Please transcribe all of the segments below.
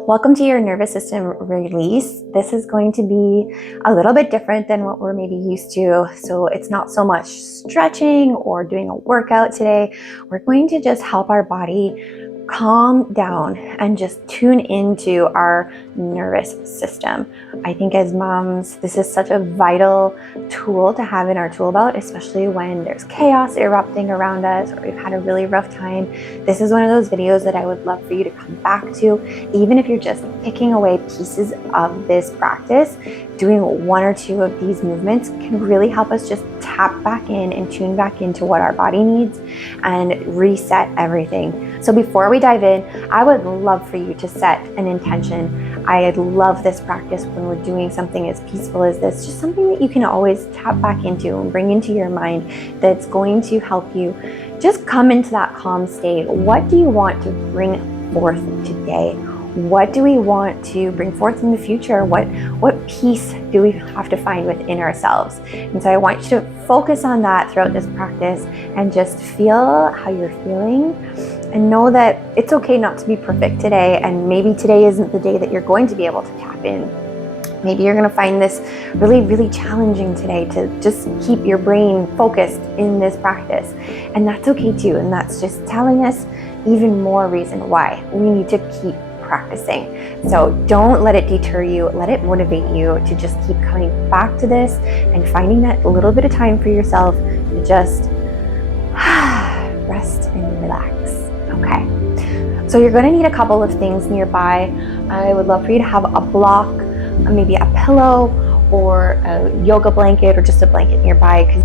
Welcome to your nervous system release. This is going to be a little bit different than what we're maybe used to. So it's not so much stretching or doing a workout today. We're going to just help our body calm down and just tune into our nervous system. I think as moms, this is such a vital tool to have in our tool belt, especially when there's chaos erupting around us or we've had a really rough time. This is one of those videos that I would love for you to come back to, even if you're just picking away pieces of this practice. Doing one or two of these movements can really help us just tap back in and tune back into what our body needs and reset everything. So before we dive in, I would love for you to set an intention. I love this practice when we're doing something as peaceful as this, just something that you can always tap back into and bring into your mind that's going to help you just come into that calm state. What do you want to bring forth today? What do we want to bring forth in the future? What peace do we have to find within ourselves? And so I want you to focus on that throughout this practice and just feel how you're feeling and know that it's okay not to be perfect today. And maybe today isn't the day that you're going to be able to tap in. Maybe you're going to find this really, really challenging today to just keep your brain focused in this practice. And that's okay too. And that's just telling us even more reason why we need to keep practicing. So don't let it deter you. Let it motivate you to just keep coming back to this and finding that little bit of time for yourself to just rest and relax. Okay. So you're going to need a couple of things nearby. I would love for you to have a block, maybe a pillow or a yoga blanket or just a blanket nearby, because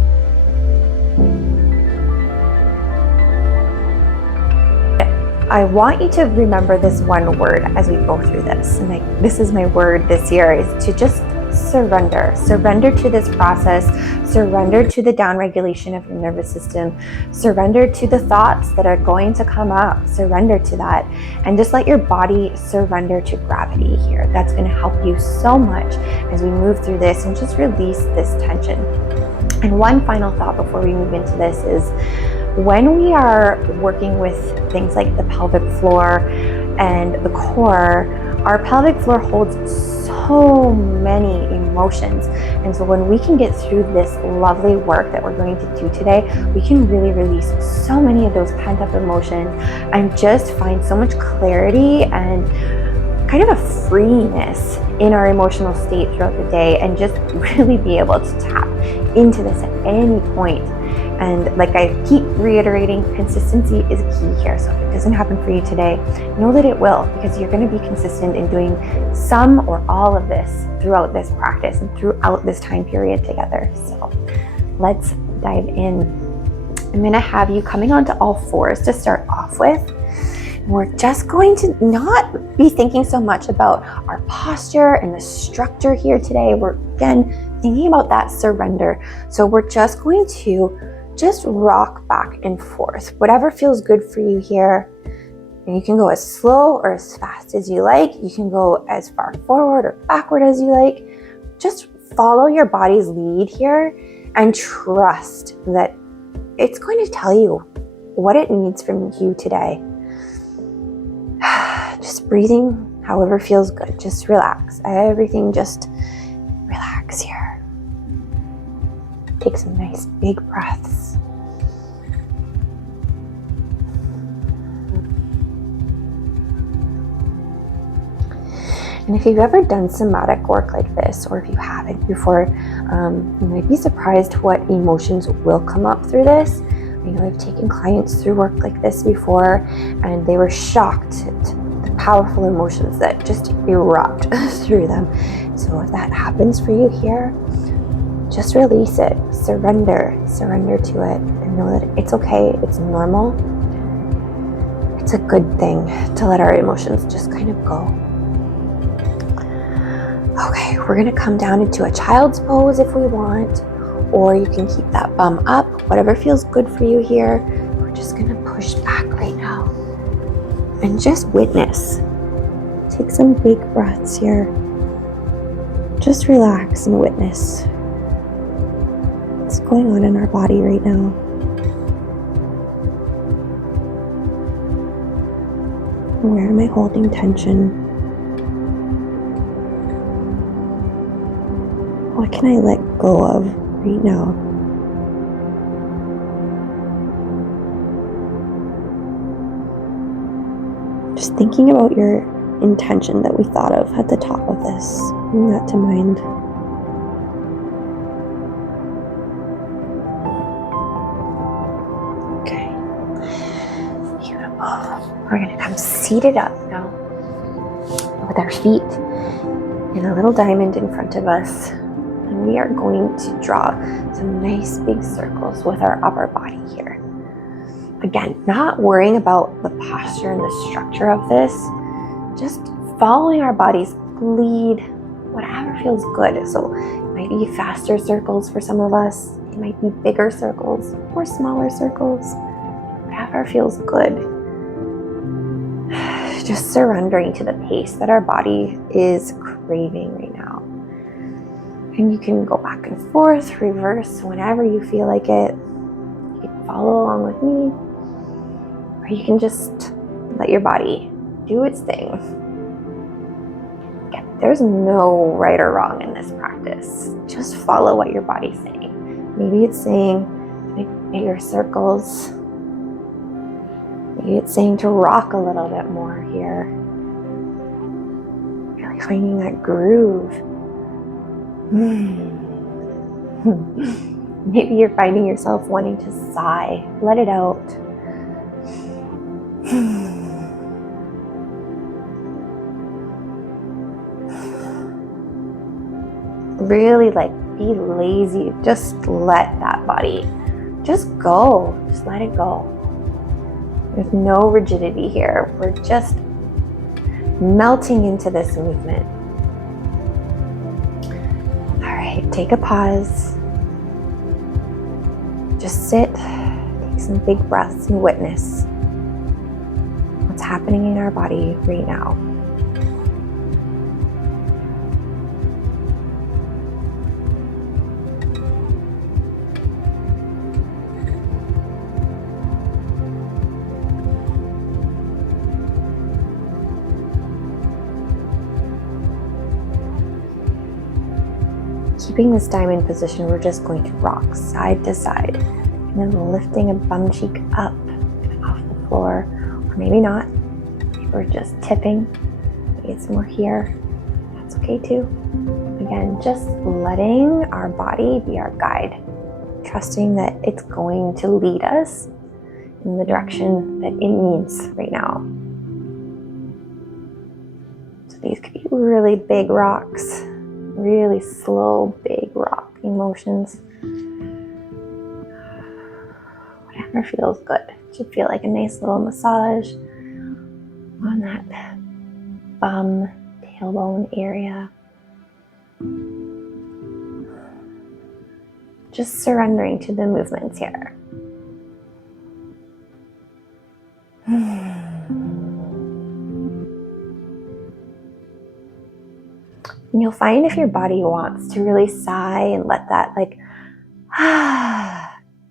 I want you to remember this one word as we go through this. And this is my word this year, is to just surrender. Surrender to this process. Surrender to the downregulation of your nervous system. Surrender to the thoughts that are going to come up. Surrender to that. And just let your body surrender to gravity here. That's going to help you so much as we move through this and just release this tension. And one final thought before we move into this is, when we are working with things like the pelvic floor and the core, our pelvic floor holds so many emotions. And so when we can get through this lovely work that we're going to do today, we can really release so many of those pent up emotions and just find so much clarity and kind of a freeness in our emotional state throughout the day, and just really be able to tap into this at any point. And like I keep reiterating, consistency is key here. So if it doesn't happen for you today, know that it will, because you're going to be consistent in doing some or all of this throughout this practice and throughout this time period together. So let's dive in. I'm going to have you coming onto all fours to start off with. We're just going to not be thinking so much about our posture and the structure here today. We're, again, thinking about that surrender. So we're just going to just rock back and forth. Whatever feels good for you here. And you can go as slow or as fast as you like. You can go as far forward or backward as you like. Just follow your body's lead here and trust that it's going to tell you what it needs from you today. Just breathing however feels good. Just relax. Everything just relax here. Take some nice big breaths. And if you've ever done somatic work like this, or if you haven't before, you might be surprised what emotions will come up through this. I know I've taken clients through work like this before, and they were shocked at the powerful emotions that just erupt through them. So if that happens for you here, just release it, surrender to it, and know that it's okay, it's normal. It's a good thing to let our emotions just kind of go. Okay, we're gonna come down into a child's pose if we want, or you can keep that bum up, whatever feels good for you here. We're just gonna push back right now and just witness. Take some big breaths here. Just relax and witness what's going on in our body right now. Where am I holding tension? What can I let go of right now? Just thinking about your intention that we thought of at the top of this. Bring that to mind. Okay. Beautiful. We're going to come seated up now with our feet in a little diamond in front of us. And we are going to draw some nice big circles with our upper body here. Again, not worrying about the posture and the structure of this, just following our body's lead, whatever feels good. So it might be faster circles for some of us, it might be bigger circles or smaller circles, whatever feels good. Just surrendering to the pace that our body is craving right now. And you can go back and forth, reverse whenever you feel like it. You can follow along with me, or you can just let your body do its thing. Again, there's no right or wrong in this practice. Just follow what your body's saying. Maybe it's saying make bigger circles. Maybe it's saying to rock a little bit more here. Really finding that groove. Maybe you're finding yourself wanting to sigh. Let it out. Really be lazy. Just let that body just go. Just let it go. There's no rigidity here. We're just melting into this movement. All right, take a pause. Just sit, take some big breaths and witness what's happening in our body right now. Keeping this diamond position, we're just going to rock side to side, and then lifting a bum cheek up and off the floor, or maybe not. Maybe we're just tipping. Maybe it's more here. That's okay too. Again, just letting our body be our guide, trusting that it's going to lead us in the direction that it needs right now. So these could be really big rocks. Really slow, big rocking motions. Whatever feels good. It should feel like a nice little massage on that bum, tailbone area. Just surrendering to the movements here. And you'll find if your body wants to really sigh and let that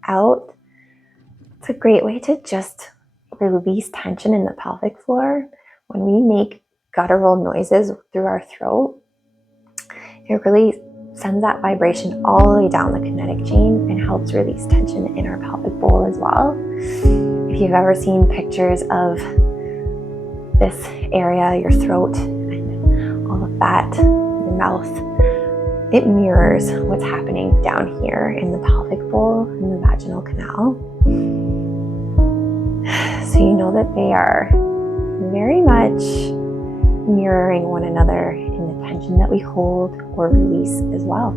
out, it's a great way to just release tension in the pelvic floor. When we make guttural noises through our throat, it really sends that vibration all the way down the kinetic chain and helps release tension in our pelvic bowl as well. If you've ever seen pictures of this area, your throat and all of that, your mouth, it mirrors what's happening down here in the pelvic bowl and the vaginal canal. So you know that they are very much mirroring one another in the tension that we hold or release as well.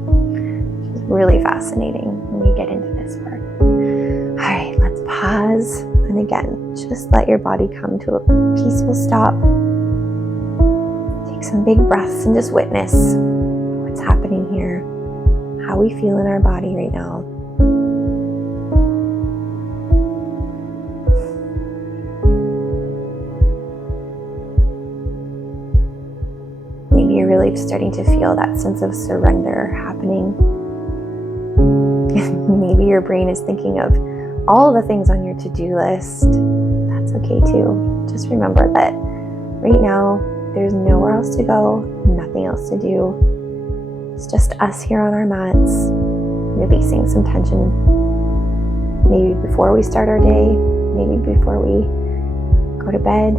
It's really fascinating when you get into this work. All right, let's pause. And again, just let your body come to a peaceful stop. Take some big breaths and just witness what's happening here, how we feel in our body right now. Maybe you're really starting to feel that sense of surrender happening. Maybe your brain is thinking of all the things on your to-do list. That's okay too. Just remember that right now, there's nowhere else to go, nothing else to do. It's just us here on our mats, releasing some tension. Maybe before we start our day, maybe before we go to bed,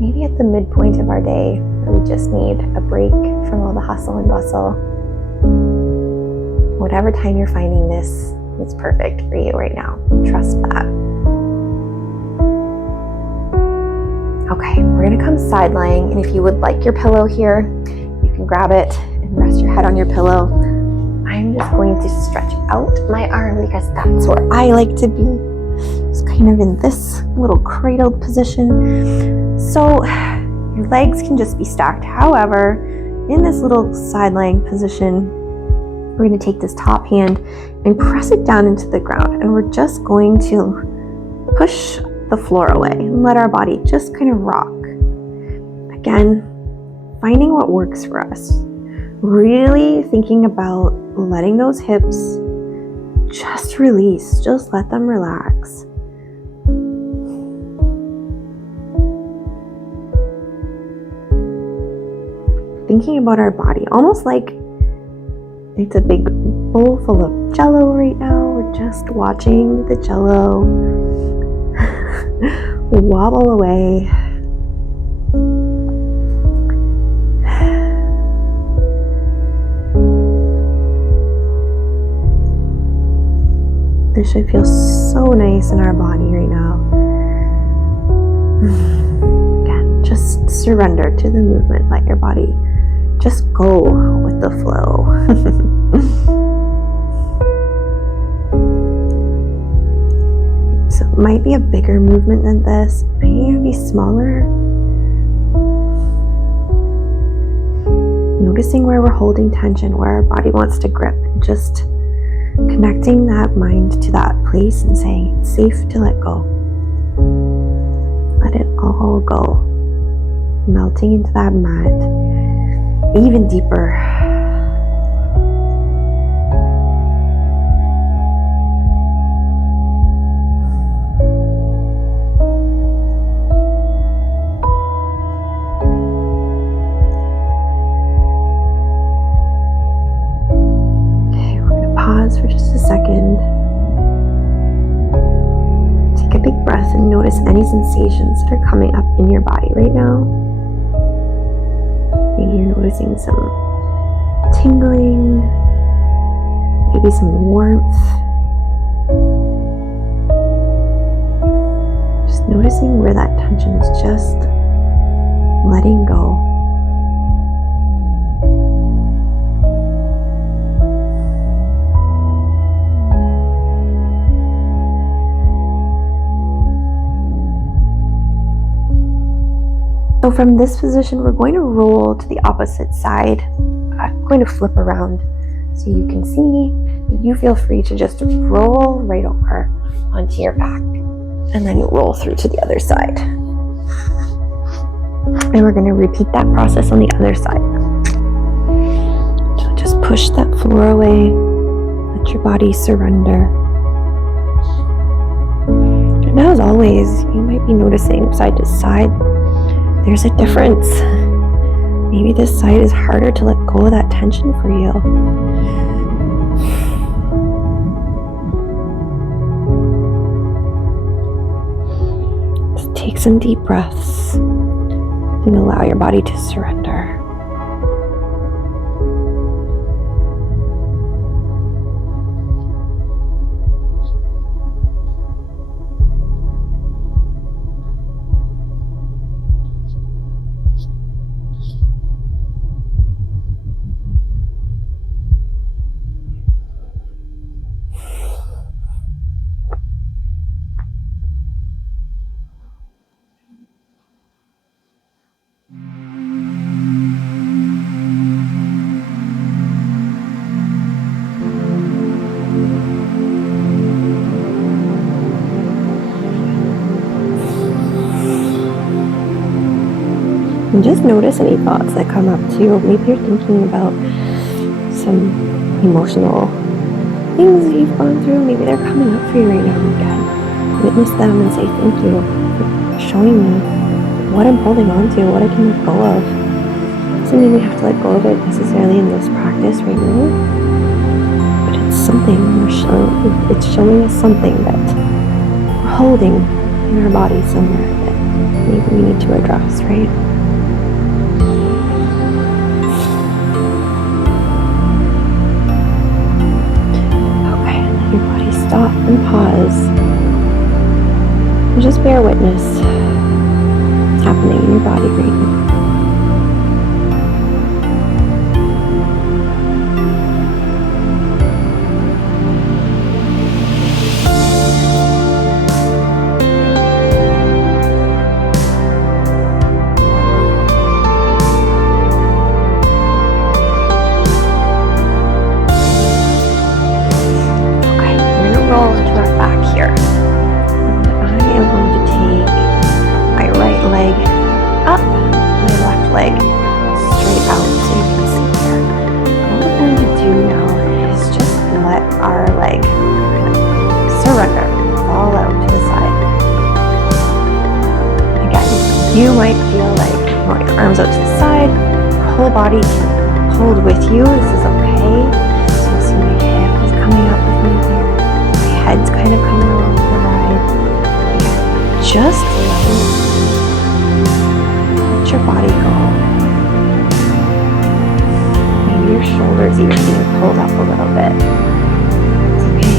maybe at the midpoint of our day, where we just need a break from all the hustle and bustle. Whatever time you're finding this, it's perfect for you right now. Trust that. Okay, we're gonna come side lying, and if you would like your pillow here, you can grab it and rest your head on your pillow. I'm just going to stretch out my arm because that's where I like to be. Just kind of in this little cradled position. So your legs can just be stacked. However, in this little side lying position, we're going to take this top hand and press it down into the ground. And we're just going to push the floor away and let our body just kind of rock. Again, finding what works for us. Really thinking about letting those hips just release. Just let them relax. Thinking about our body, almost like it's a big bowl full of jello right now. We're just watching the jello wobble away. This should feel so nice in our body right now. Again, just surrender to the movement. Let your body just go with the flow. So it might be a bigger movement than this. It may be smaller. Noticing where we're holding tension, where our body wants to grip, and just connecting that mind to that place and saying it's safe to let go. Let it all go. Melting into that mat even deeper. For just a second. Take a big breath and notice any sensations that are coming up in your body right now. Maybe you're noticing some tingling, maybe some warmth. Just noticing where that tension is just letting go. So from this position, we're going to roll to the opposite side. I'm going to flip around so you can see. You feel free to just roll right over onto your back and then you roll through to the other side. And we're going to repeat that process on the other side. So just push that floor away. Let your body surrender. And as always, you might be noticing side to side, there's a difference. Maybe this side is harder to let go of that tension for you. Just take some deep breaths and allow your body to surrender. And just notice any thoughts that come up to you. Maybe you're thinking about some emotional things that you've gone through. Maybe they're coming up for you right now. Again, witness them and say thank you for showing me what I'm holding on to, what I can let go of. doesn't mean we have to let go of it necessarily in this practice right now, but it's something it's showing us something that we're holding in our body somewhere that maybe we need to address, right? Okay, let your body stop and pause and just bear witness what's happening in your body right now. Roll into our back here. And I am going to take my right leg up, my left leg straight out so you can see here. What we're going to do now is just let our leg kind of surrender, fall out to the side. Again, you might feel like you want your arms out to the side, your whole body can hold with you. This is okay. So you see my hip is coming up with me here. Head's kind of coming along the ride. Just let your body go. Maybe your shoulders even being pulled up a little bit. It's okay.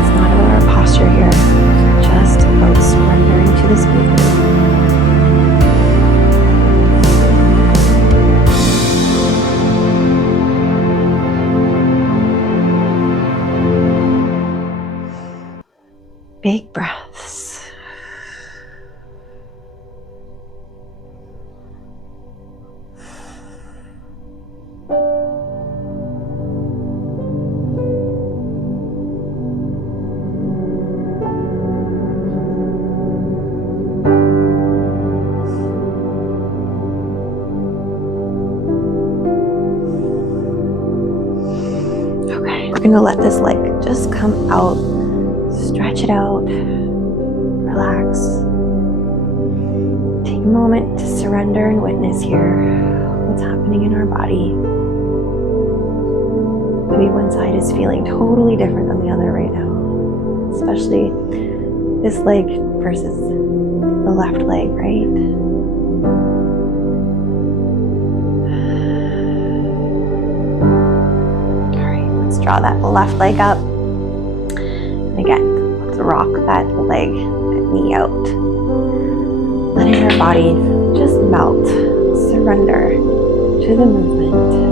It's not about our posture here. It's just about surrendering to this movement. Big breaths. Okay, we're going to let this leg just come out, stretch it out. Relax. Take a moment to surrender and witness here what's happening in our body. Maybe one side is feeling totally different than the other right now, especially this leg versus the left leg, right? All right, let's draw that left leg up. And again, let's rock that leg, knee out. Letting our body just melt, surrender to the movement.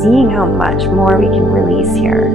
Seeing how much more we can release here.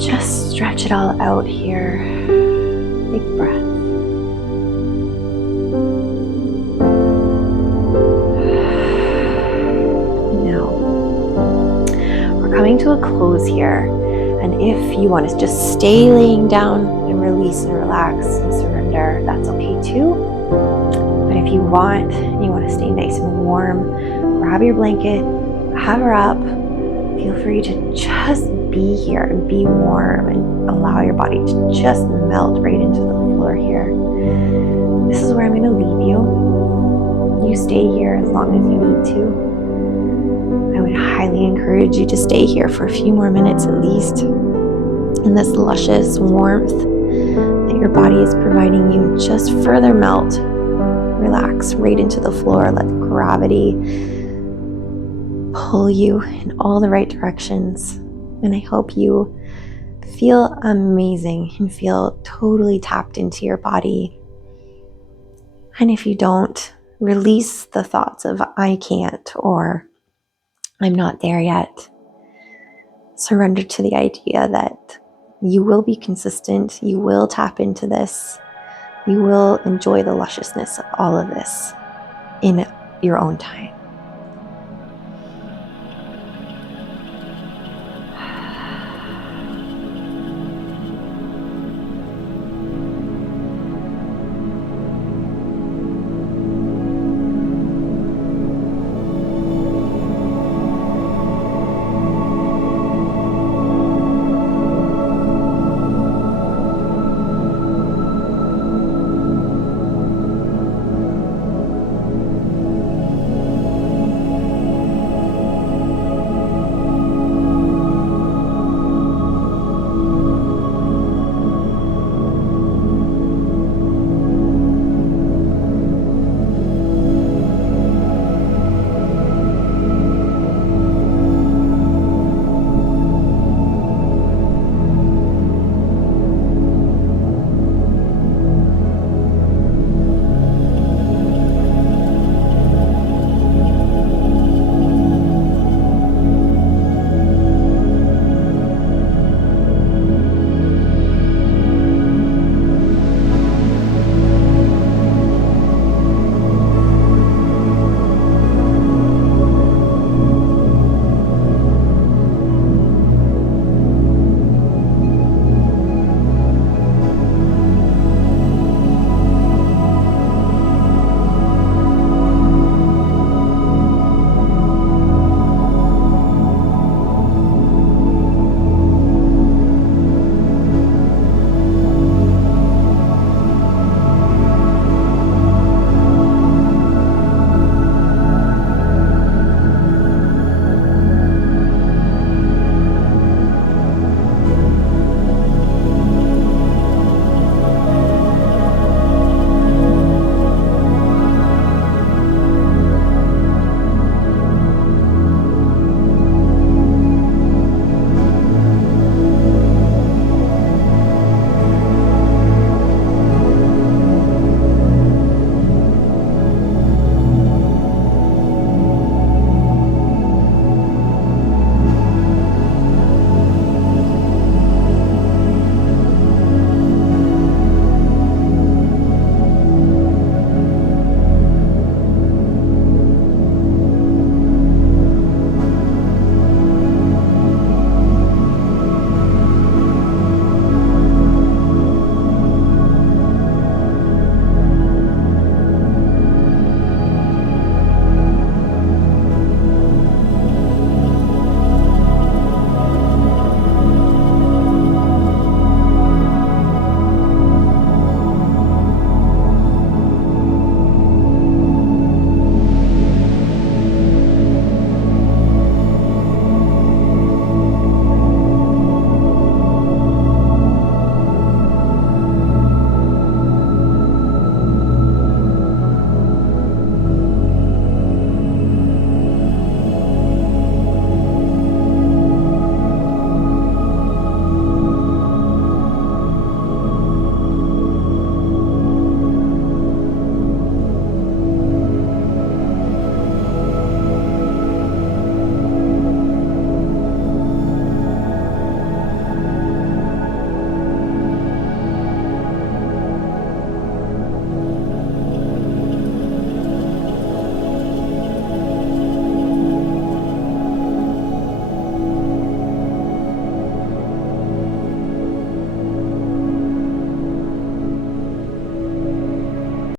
Just stretch it all out here. Big breath. Now, we're coming to a close here. And if you want to just stay laying down and release and relax and surrender, that's okay too. But if you want to stay nice and warm, grab your blanket, have her up. Feel free to just be here and be warm and allow your body to just melt right into the floor here. This is where I'm going to leave you. You stay here as long as you need to. I would highly encourage you to stay here for a few more minutes at least in this luscious warmth that your body is providing you. Just further melt relax right into the floor. Let gravity pull you in all the right directions. And I hope you feel amazing and feel totally tapped into your body. And if you don't, release the thoughts of I can't or I'm not there yet. Surrender to the idea that you will be consistent, you will tap into this, you will enjoy the lusciousness of all of this in your own time.